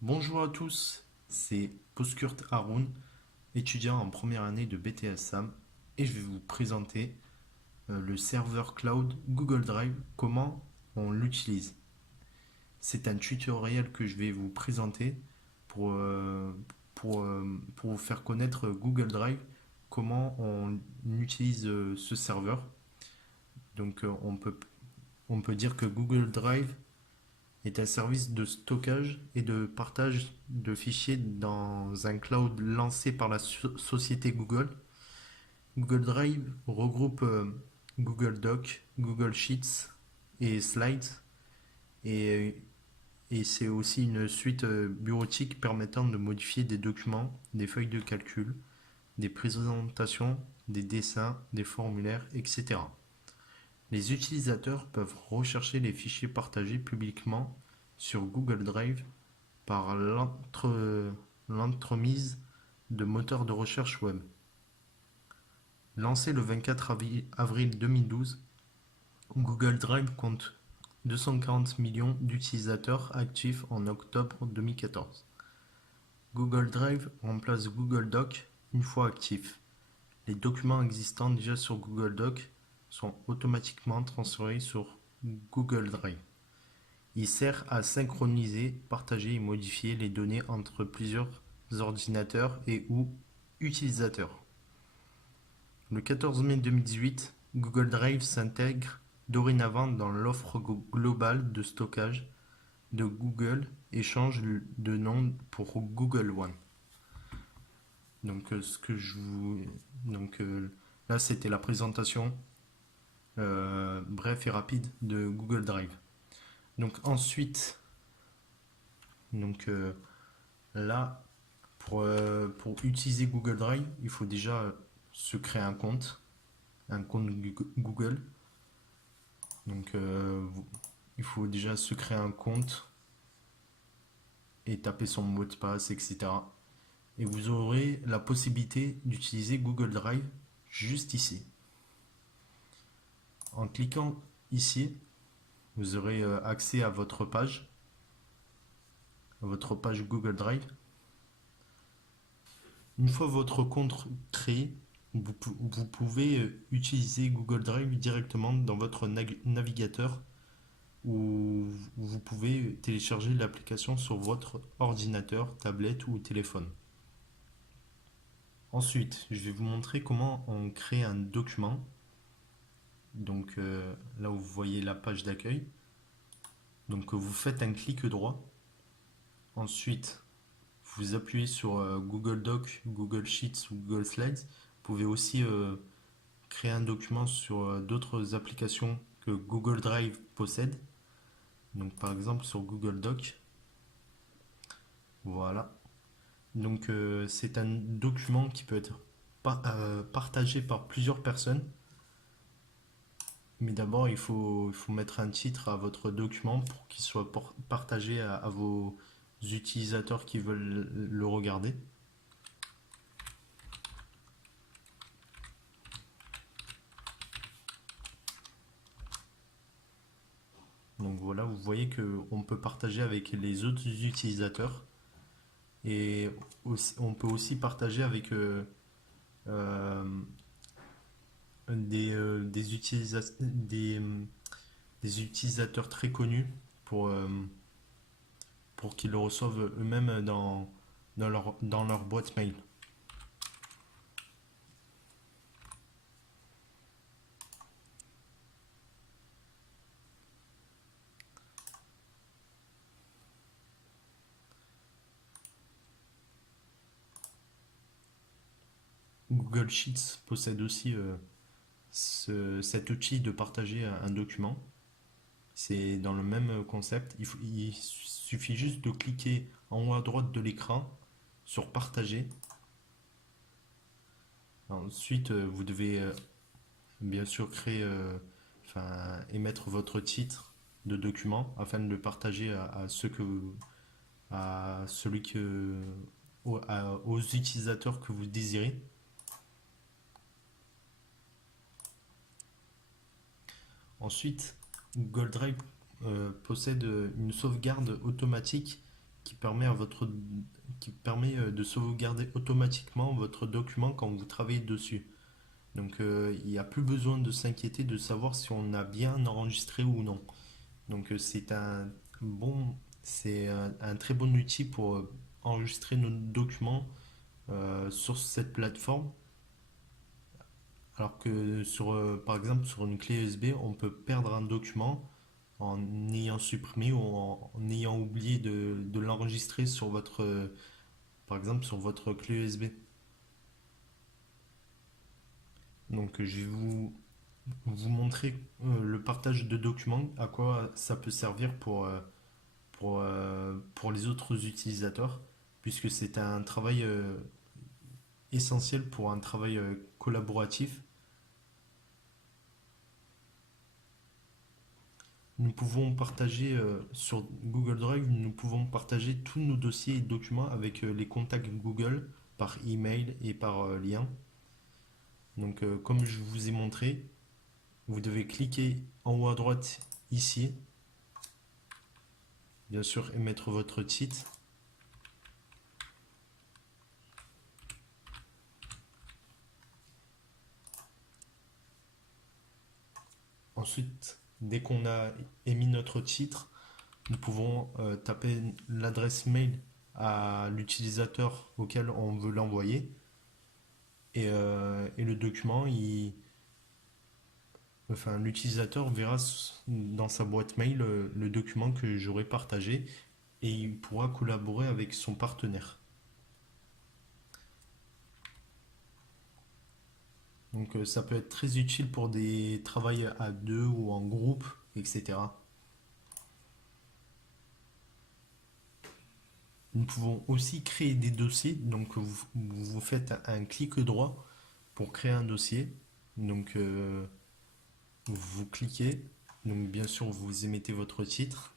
Bonjour à tous, c'est Poskurt Haroun, étudiant en première année de BTS SAM, et je vais vous présenter le serveur cloud Google Drive, comment on l'utilise. C'est un tutoriel que je vais vous présenter pour, euh, pour vous faire connaître Google Drive, comment on utilise ce serveur. Donc on peut dire que Google Drive est un service de stockage et de partage de fichiers dans un cloud lancé par la société Google. Google Drive regroupe Google Docs, Google Sheets et Slides et, et c'est aussi une suite bureautique permettant de modifier des documents, des feuilles de calcul, des présentations, des dessins, des formulaires, etc. Les utilisateurs peuvent rechercher les fichiers partagés publiquement sur Google Drive par l'entremise de moteurs de recherche web. Lancé le 24 avril 2012, Google Drive compte 240 millions d'utilisateurs actifs en octobre 2014. Google Drive remplace Google Docs une fois actif. Les documents existants déjà sur Google Docs sont automatiquement transférés sur Google Drive. Il sert à synchroniser, partager et modifier les données entre plusieurs ordinateurs et ou utilisateurs. Le 14 mai 2018, Google Drive s'intègre dorénavant dans l'offre globale de stockage de Google et change de nom pour Google One. Donc, ce que je vous... Donc, là, c'était la présentation bref et rapide de Google Drive. Donc, ensuite, donc, là, pour utiliser Google Drive, il faut déjà se créer un compte Google. Donc, il faut déjà se créer un compte et taper son mot de passe, etc. Et vous aurez la possibilité d'utiliser Google Drive juste ici. En cliquant ici, vous aurez accès à votre page Google Drive. Une fois votre compte créé, vous pouvez utiliser Google Drive directement dans votre navigateur ou vous pouvez télécharger l'application sur votre ordinateur, tablette ou téléphone. Ensuite, je vais vous montrer comment on crée un document. Donc là où vous voyez la page d'accueil. Donc vous faites un clic droit. Ensuite, vous appuyez sur Google Docs, Google Sheets ou Google Slides. Vous pouvez aussi créer un document sur d'autres applications que Google Drive possède. Donc par exemple sur Google Docs. Voilà. Donc c'est un document qui peut être partagé par plusieurs personnes. Mais d'abord, il faut mettre un titre à votre document pour qu'il soit partagé à vos utilisateurs qui veulent le regarder. Donc voilà, vous voyez qu'on peut partager avec les autres utilisateurs et on peut aussi partager avec euh, des utilisateurs très connus pour, euh, pour qu'ils le reçoivent eux-mêmes dans leur boîte mail. Google Sheets possède aussi cet outil de partager un document. C'est dans le même concept. Il suffit juste de cliquer en haut à droite de l'écran sur partager. Ensuite, vous devez bien sûr enfin, émettre votre titre de document afin de le partager à celui aux utilisateurs que vous désirez. Ensuite, Google Drive possède une sauvegarde automatique qui permet de sauvegarder automatiquement votre document quand vous travaillez dessus. Donc il n'y a plus besoin de s'inquiéter de savoir si on a bien enregistré ou non. Donc bon, c'est un très bon outil pour enregistrer nos documents sur cette plateforme. Alors que par exemple sur une clé USB, on peut perdre un document en ayant supprimé ou en ayant oublié de l'enregistrer sur par exemple sur votre clé USB. Donc je vais vous montrer le partage de documents, à quoi ça peut servir pour les autres utilisateurs, puisque c'est un travail essentiel pour un travail collaboratif. Nous pouvons partager sur Google Drive, nous pouvons partager tous nos dossiers et documents avec les contacts Google par email et par lien. Donc comme je vous ai montré, vous devez cliquer en haut à droite ici, bien sûr, et mettre votre titre. Ensuite, dès qu'on a émis notre titre, nous pouvons taper l'adresse mail à l'utilisateur auquel on veut l'envoyer. Et le document, enfin, l'utilisateur verra dans sa boîte mail le document que j'aurai partagé et il pourra collaborer avec son partenaire. Donc ça peut être très utile pour des travaux à deux ou en groupe, etc. Nous pouvons aussi créer des dossiers. Donc vous faites un clic droit pour créer un dossier. Donc vous cliquez. Donc bien sûr vous émettez votre titre.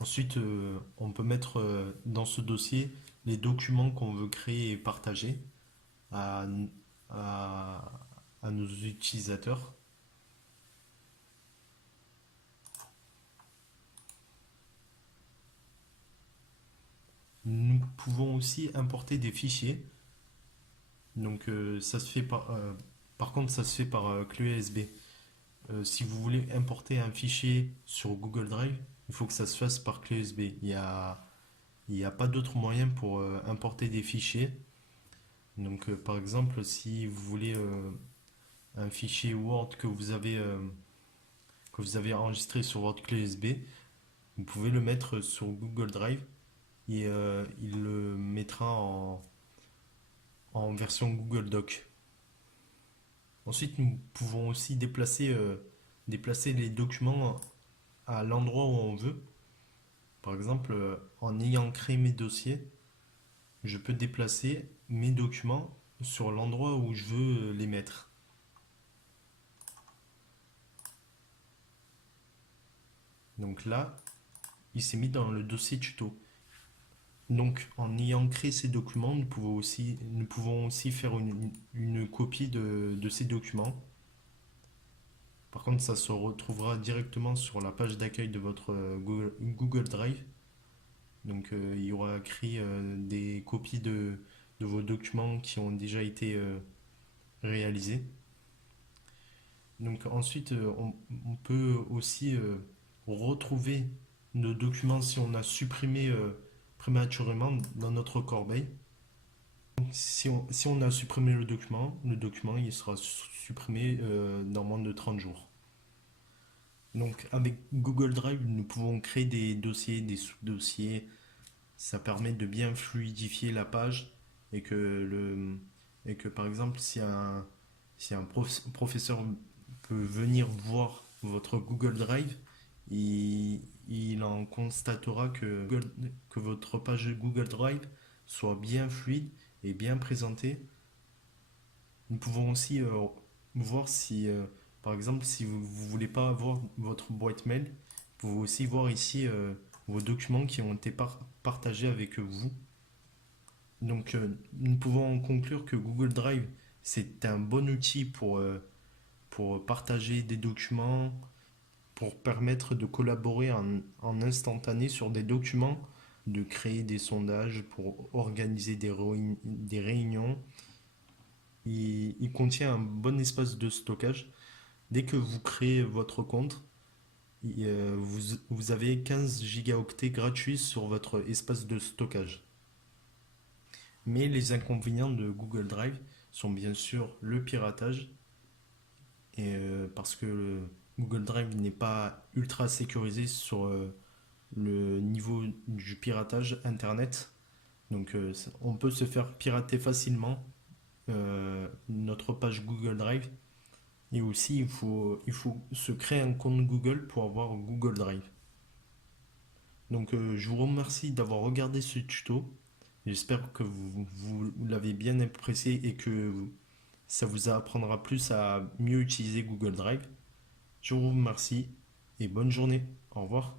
Ensuite, on peut mettre dans ce dossier les documents qu'on veut créer et partager à, à, à nos utilisateurs. Nous pouvons aussi importer des fichiers. Donc ça se fait par contre ça se fait par clé USB. Si vous voulez importer un fichier sur Google Drive, il faut que ça se fasse par clé USB. Il n'y a pas d'autre moyen pour importer des fichiers. Donc par exemple, si vous voulez un fichier Word que vous avez enregistré sur votre clé USB, vous pouvez le mettre sur Google Drive et il le mettra en version Google Doc. Ensuite, nous pouvons aussi déplacer les documents à l'endroit où on veut. Par exemple, en ayant créé mes dossiers, je peux déplacer mes documents sur l'endroit où je veux les mettre. Donc là, il s'est mis dans le dossier tuto. Donc en ayant créé ces documents, nous pouvons aussi faire une copie de ces documents. Par contre, ça se retrouvera directement sur la page d'accueil de votre Google Drive. Donc il y aura écrit des copies de vos documents qui ont déjà été réalisés. Donc ensuite, on peut aussi retrouver nos documents si on a supprimé prématurément dans notre corbeille. Donc, si on a supprimé le document il sera supprimé dans moins de 30 jours. Donc avec Google Drive, nous pouvons créer des dossiers, des sous-dossiers. Ça permet de bien fluidifier la page et et que par exemple, si un professeur peut venir voir votre Google Drive, il en constatera que votre page Google Drive soit bien fluide et bien présentée. Nous pouvons aussi voir si, par exemple, si vous ne voulez pas avoir votre boîte mail, vous pouvez aussi voir ici vos documents qui ont été partagés avec vous. Donc, nous pouvons conclure que Google Drive, c'est un bon outil pour partager des documents, pour permettre de collaborer en instantané sur des documents, de créer des sondages, pour organiser des réunions. Il contient un bon espace de stockage. Dès que vous créez votre compte, vous avez 15 gigaoctets gratuits sur votre espace de stockage. Mais les inconvénients de Google Drive sont bien sûr le piratage, parce que Google Drive n'est pas ultra sécurisé sur le niveau du piratage Internet. Donc on peut se faire pirater facilement notre page Google Drive. Et aussi, il faut se créer un compte Google pour avoir Google Drive. Donc je vous remercie d'avoir regardé ce tuto. J'espère que vous l'avez bien apprécié et que ça vous apprendra plus à mieux utiliser Google Drive. Je vous remercie et bonne journée. Au revoir.